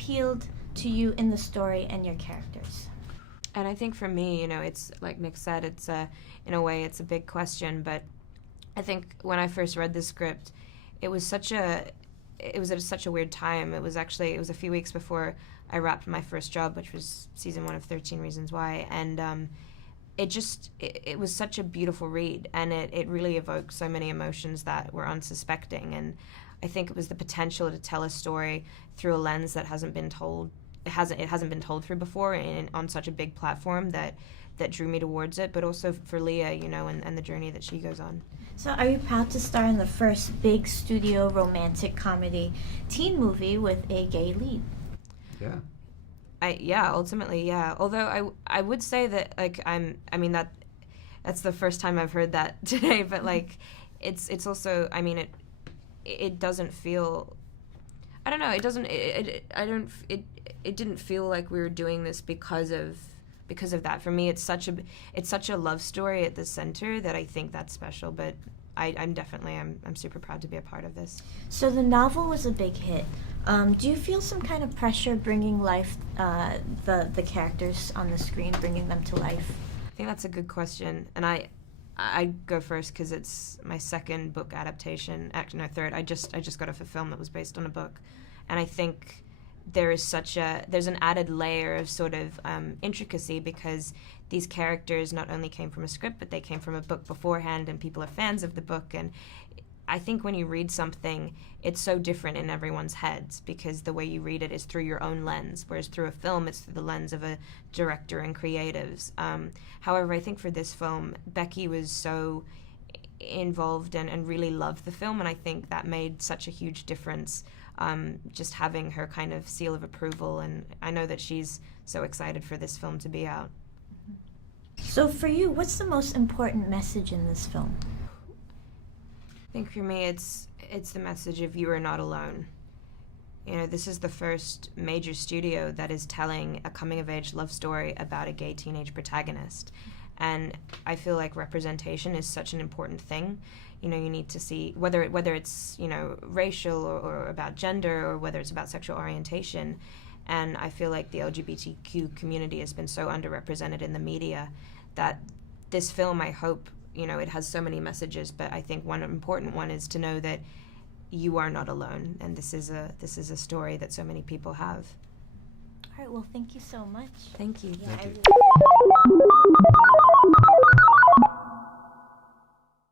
appealed to you in the story and your characters? And I think for me, it's like Nick said, it's in a way, it's a big question. But I think when I first read the script, it was at such a weird time. It was a few weeks before I wrapped my first job, which was season 1 of 13 Reasons Why, and it was such a beautiful read, and it really evoked so many emotions that were unsuspecting. And I think it was the potential to tell a story through a lens that hasn't been told. It hasn't been told through before, on such a big platform that drew me towards it. But also for Leah, and the journey that she goes on. So are you proud to star in the first big studio romantic comedy teen movie with a gay lead? Yeah. Ultimately, yeah. Although I would say that that's the first time I've heard that today. But it's also, it doesn't feel. I don't know. It doesn't. It didn't feel like we were doing this because of that. For me, it's such a love story at the center that I think that's special. But I'm super proud to be a part of this. So the novel was a big hit. Do you feel some kind of pressure bringing life, the characters on the screen, bringing them to life? I think that's a good question, and I go first because it's my second book adaptation. Actually, no, third. I just got off a film that was based on a book, and I think there's an added layer of sort of intricacy because these characters not only came from a script, but they came from a book beforehand, and people are fans of the book. And I think when you read something, it's so different in everyone's heads because the way you read it is through your own lens, whereas through a film, it's through the lens of a director and creatives. However, I think for this film, Becky was so involved and really loved the film, and I think that made such a huge difference, just having her kind of seal of approval, and I know that she's so excited for this film to be out. So for you, what's the most important message in this film? I think for me, it's the message of you are not alone. This is the first major studio that is telling a coming-of-age love story about a gay teenage protagonist. And I feel like representation is such an important thing. You need to see whether it's, racial or about gender or whether it's about sexual orientation. And I feel like the LGBTQ community has been so underrepresented in the media that this film, I hope, it has so many messages, but I think one important one is to know that you are not alone, and this is a story that so many people have. All right, well, thank you so much. Thank you. Thank you. I really